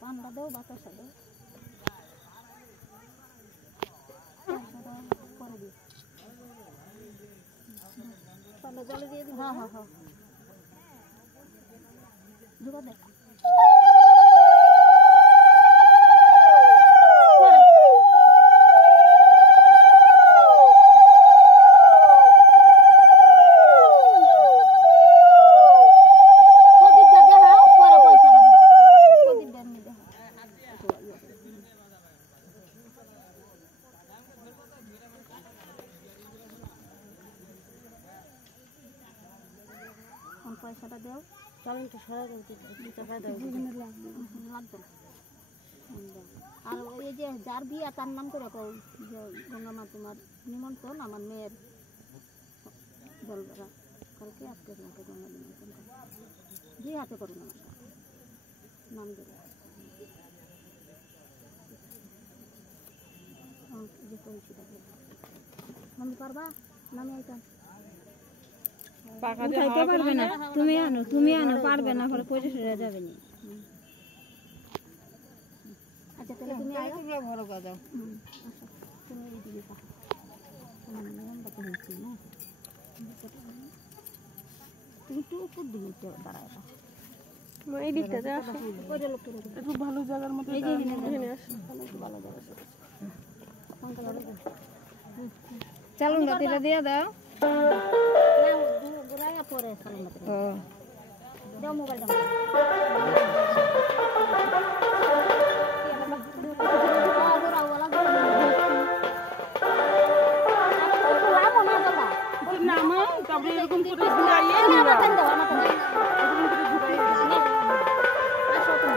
পান্ডা দেও বাতাসা দেও করে দিই পান্ডা জলে দিয়ে দিই হ্যাঁ হ্যাঁ হ্যাঁ জোগাড় দেখ পয়সাটা দাও চলেন তো সরাই লাগবে আর ওই যে যার বিয়ে তার নাম করে কও যে গঙ্গামা তোমার নিমন্ত্রণ আমার মেয়ের বলবেরা কালকে আজকে তোমাকে গঙ্গা নিমন্ত্রণ করো যে হাতে করুন আমার নাম দেবে যে পরিচিত নাম পারবা নামে আইতাম উঠাইতে পারবে না তুমি আনো পারবে না পরে পয়সা সরে যাবে না আচ্ছা তাহলে তুমি আয় বড় করে দাও তুমি এই দিকে পাঠাও তোমার নাম বাকি হচ্ছে না তুমি তো উপর দিকে দাঁড়ায় এই দিকটা যা একটু ভালো জায়গার মতো এই যে এখানে আসো ভালো জায়গা চালুন গাতিটা দিয়ে দাও Guraya pore salam matre. Oh. Dao mobile dao. Guraya wala guraya. Lama na dala. Nama tabe erokom kore guraiye na. Matan dao matan. Erokom kore guraiye. Asho তুমি